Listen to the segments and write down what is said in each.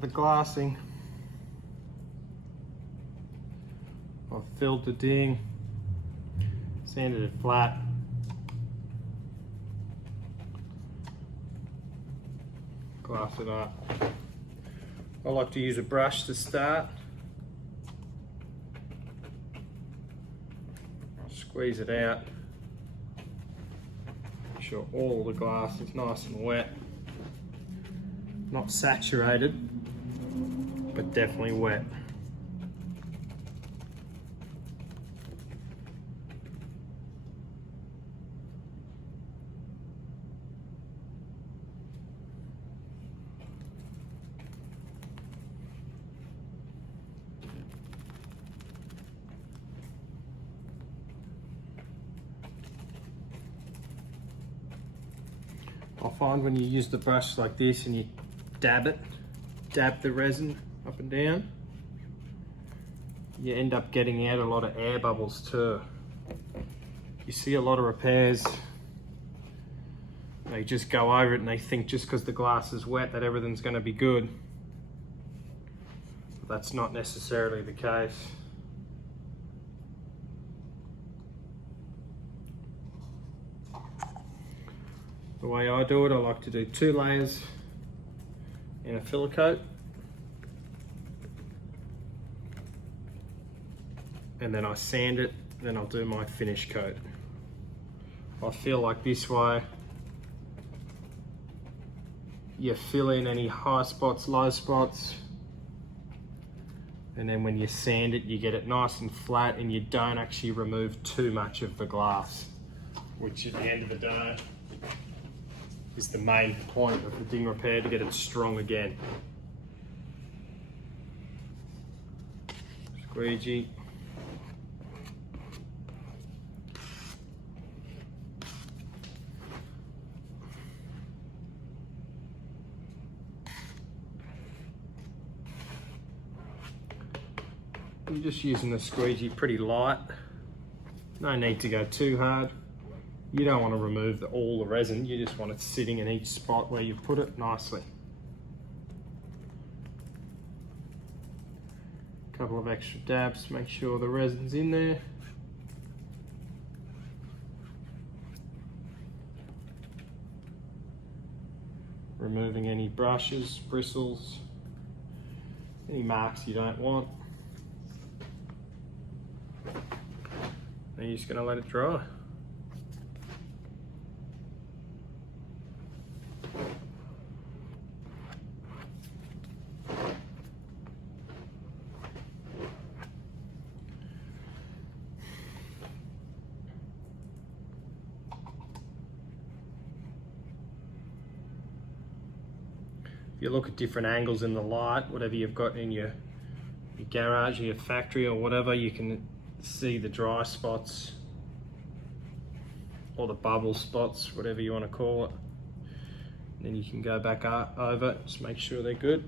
the glassing. I've filled the ding, sanded it flat. Glass it up. I like to use a brush to start. Squeeze it out. Make sure all the glass is nice and wet. Not saturated, but definitely wet. I find when you use the brush like this and you dab the resin up and down, you end up getting out a lot of air bubbles too. You see a lot of repairs, they just go over it and they think just because the glass is wet that everything's going to be good. But that's not necessarily the case. The way I do it, I like to do 2 layers in a filler coat. And then I sand it, then I'll do my finish coat. I feel like this way, you fill in any high spots, low spots, and then when you sand it, you get it nice and flat and you don't actually remove too much of the glass, which at the end of the day, is the main point of the ding repair, to get it strong again. Squeegee. I'm just using the squeegee pretty light. No need to go too hard. You don't want to remove all the resin, you just want it sitting in each spot where you put it nicely. A couple of extra dabs, make sure the resin's in there. Removing any brushes, bristles, any marks you don't want. Then you're just going to let it dry. You look at different angles in the light, whatever you've got in your garage or your factory or whatever, you can see the dry spots or the bubble spots, whatever you want to call it. And then you can go back over, just make sure they're good.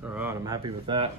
All right, I'm happy with that.